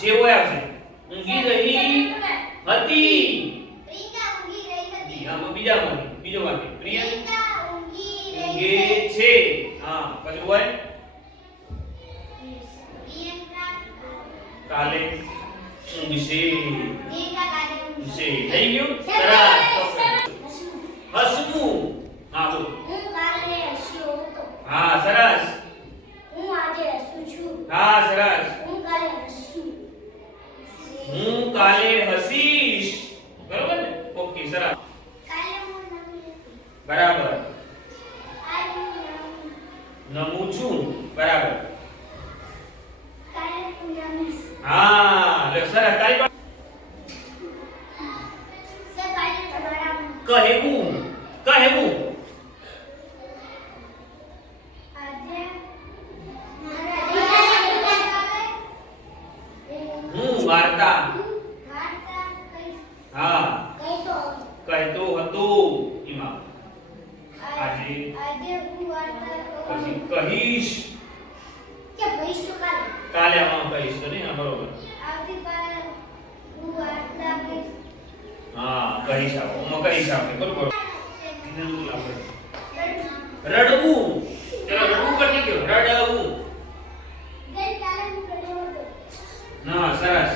છે હોય આવશે ઊંઘી રહી હતી પ્રિયંકા ઊંઘી રહી હતી. આમાં બીજો વાક્ય પ્રિયંકા પ્રિયંકા ઊંઘી ઊંઘે રહી છે હા પછી હોય પ્રિયંકા કાલે ઊંઘશે પ્રિયંકા કાલે ઊંઘશે ઊંઘશે. થઈ ગયું સરસ હસવું હા બોલ હું કાલે હસ્યો હતો. હા સરસ હું આજે હસું છું. હા સરસ હું કાલે હસું. હું કાલે હસીશ બરોબર ને ઓકે સરસ કાલે હું નમી હતી. બરાબર આજે હું નમી. નમું છું બરાબર કાલે હું નમીશ. હા લે સરસ તારી પાસે સર કાલે તમારા કહેવું આજે હું વાર્તા વાર્તા કહીશ. હા કહેતો કહેતો હતો એમાં આજે આજે હું વાર્તા કહું. પછી કહીશ કે કહીશ તો કાલે. કાલે હા કહીશ તો નહીં હા બરોબર આવતીકાલે હું વાર્તા કહીશ. હા કહીશ આવો હું કહીશ આવે બરોબર રડવું ચલો રડવું કરી ગયો રડવું ગઈકાલે હું રડ્યો હતો. ના સરસ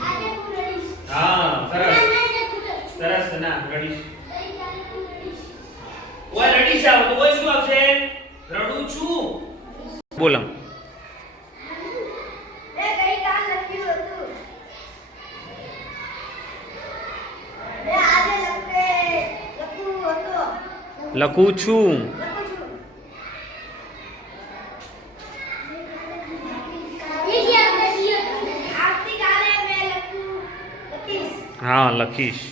આજે હું રડીશ. હા સરસ ના, ના, ના, સરસ ના રડીશ ગઈકાલે હું રડીશ. ઓય રડીશ આવો તો ઓય શું આવશે રડું છું બોલમ મેં ગઈકાલે લખ્યું હતું. મેં આજે લખ્યું હતો. લખું છું લખું છું. આવતીકાલે મેં લખીશ. હા લખીશ